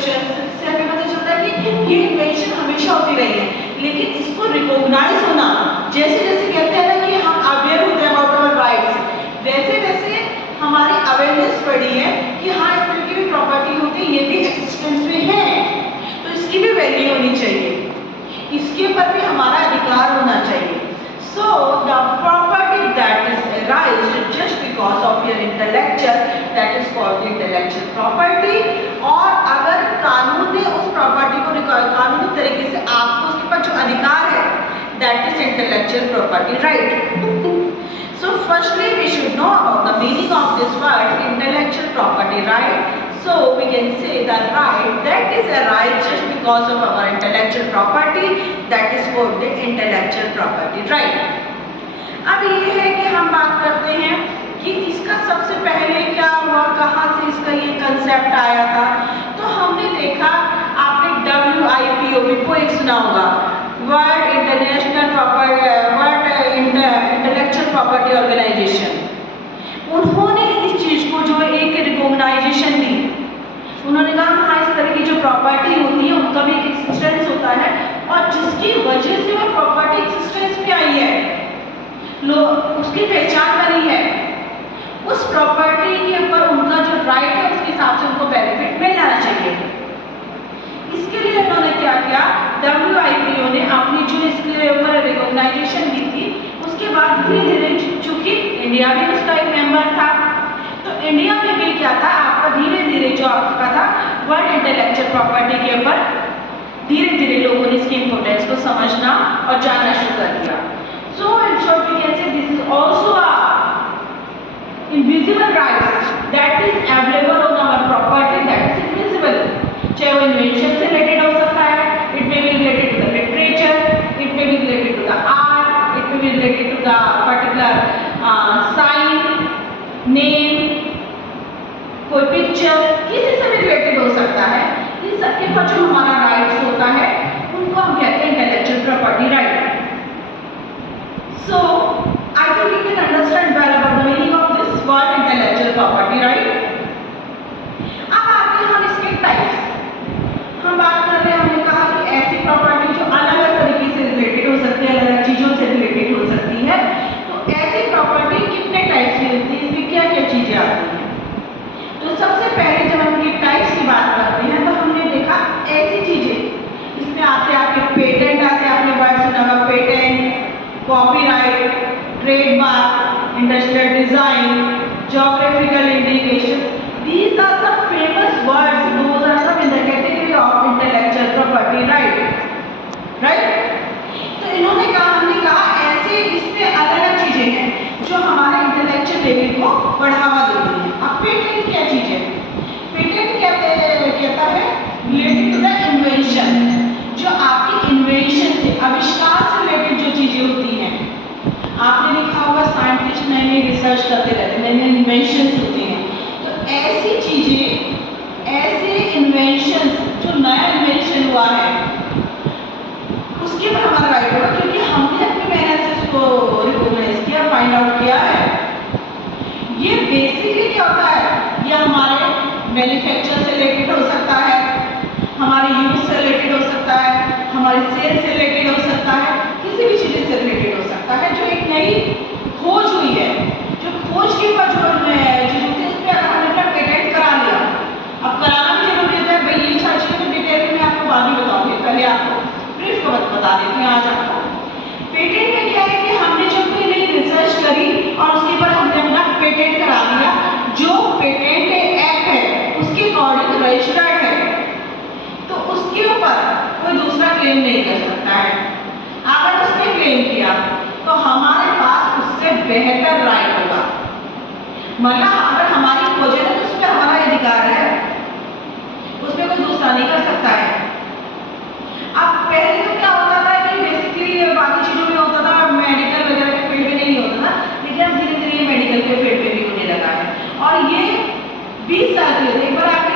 Description से हमें पता चलता है कि ये इन्वेंशन हमेशा होती रही है, लेकिन इसको रिकॉग्नाइज होना, जैसे जैसे कहते हैं ना कि हम अवेयर होते हैं अबाउट आवर राइट्स, वैसे वैसे हमारी अवेयरनेस बढ़ी है कि हाँ इस तरह की भी प्रॉपर्टी होती है, ये भी एग्जिस्टेंस में है, तो इसकी भी वैल्यू होनी चाहिए, इसके ऊपर भी हमारा अधिकार होना चाहिए। So the property that is arised just because of your intellectual, that is called intellectual property। और अगर कानून ने उस प्रॉपर्टी को कानूनी तरीके से आपको उसके ऊपर जो अधिकार है, that is intellectual property right। So firstly we should know about the meaning of this word intellectual property right। So we can say the right that is a right just because of our intellectual property, that is called the intellectual property right। अब ये है कि हम बात करते हैं कि इसका सबसे पहले क्या हुआ, कहाँ से इसका ये कंसेप्ट आया था। तो हमने देखा, आपने WIPO एक सुना होगा, world international property, world intellectual property organisation. उन्होंने इस चीज को जो एक रिकॉग्नाइजेशन दी, उन्होंने कहा हाँ इस तरह की जो प्रॉपर्टी होती है उनका भी एक एक्सिस्टेंस होता है, और जिसकी वजह से वो प्रॉपर्टी एक्सिस्टेंस में आई है, लोग उसकी पहचान बनी है, उस प्रॉपर्टी के ऊपर उनका जो राइट है उसके हिसाब से उनको बेनिफिट मिलना चाहिए। इसके लिए उन्होंने क्या किया, WIPO ने अपनी जो इसके ऊपर रिकॉग्नाइजेशन दी थी, उसके बाद धीरे धीरे, चूंकि इंडिया भी उसका एक मेंबर था, तो इंडिया में भी क्या था, आपका धीरे धीरे जो आपका था वर्ल्ड इंटेलेक्चुअल प्रॉपर्टी के ऊपर धीरे धीरे लोगों ने इसकी इंपॉर्टेंस को समझना और जानना शुरू कर दिया। So in short we can say this is also a invisible rights that is available on our property, that is invisible. चाहे वो इन्वेंशन से रिलेटेड हो सकता है, it may be related to the literature, it may be related to the art, it may be related to the particular sign, name, कोई picture, किसी से भी रिलेटेड हो सकता है। इन सबके ऊपर जो हमारा राइट्स होता है उनको हम कहते हैं intellectual property right. So I think you can understand well about the meaning of this word intellectual property right. अब आते हैं हम इसके टाइप्स। हम बात कर रहे हैं, हमने कहा कि ऐसी प्रॉपर्टी जो अलग अलग तरीके से रिलेटेड हो सकती है, अलग अलग चीजों से रिलेटेड हो सकती है। तो ऐसी प्रॉपर्टी कितने टाइप्स की होती है, इसमें क्या क्या चीजें आती हैं। तो सबसे पहले जब हम ये टाइप्स की बात करते हैं तो हमने देखा ऐसी चीजें, इसमें आते हैं आपके पेटेंट आते हैं, आपने वर्ड सुना होगा patent, copyright, trademark, industrial design, geographical indication, these are some famous words, those are some in the category of intellectual property right right. तो इन्होंने कहा, हमने कहा ऐसे इसमें अलग अलग चीजें हैं जो हमारे इंटेलेक्चुअल लेवल को बढ़ावा देती हैं। अब पेटेंट क्या चीज है, पेटेंट कहता है रिलेटेड टू द इन्वेंशन, जो आपकी इन्वेंशन से, आविष्कार से रिलेटेड जो चीजें होती हैं। आपने देखा होगा साइंटिस्ट नए नए रिसर्च करते रहते हैं, नए नए इन्वेंशन होते हैं, तो ऐसी चीजें, ऐसे इन्वेंशन जो नया इन्वेंशन हुआ है उसके ऊपर हमारा राइट होगा, क्योंकि हमने अपनी मेहनत से उसको रिकॉग्नाइज किया, फाइंड आउट किया है। ये बेसिकली क्या होता है, ये हमारे मैन्युफैक्चर से रिलेटेड हो सकता है, हमारे यूज से रिलेटेड हो सकता है, हमारे सेल से रिलेटेड हो सकता है, किसी भी चीज़ से रिलेटेड हो सकता है। जो एक नई खोज हुई है, जो खोज के ऊपर जो चीज़ होती है उस पर अगर हमने अपना पेटेंट करा लिया, अब कराना भी जरूरी होता है भाई, ये सारी चीज़ें डिटेल में आपको बाद में बताऊंगी, पहले आपको ब्रीफ को बता देती हूँ आज आपको। पेटेंट में क्या है कि हमने जो कोई नई रिसर्च करी और उसके बाद हमने अपना पेटेंट करा लिया, जो पेटेंट एक्ट है उसके अकॉर्डिंग रजिस्टर्ड है, तो उसके ऊपर कोई दूसरा क्लेम नहीं कर सकता है। अगर उसने क्लेम किया तो हमारे पास उससे बेहतर राइट होगा, मतलब अगर हमारी खोज है तो उस पर हमारा अधिकार है, उसमें कोई दूसरा नहीं कर सकता है। अब पहले तो क्या होता था कि बेसिकली बाकी चीज़ों में होता था, मेडिकल वगैरह के फील्ड में नहीं होता था, लेकिन अब धीरे धीरे मेडिकल के फील्ड में भी होने लगा है। और ये 20 साल की होती है, एक बार आपने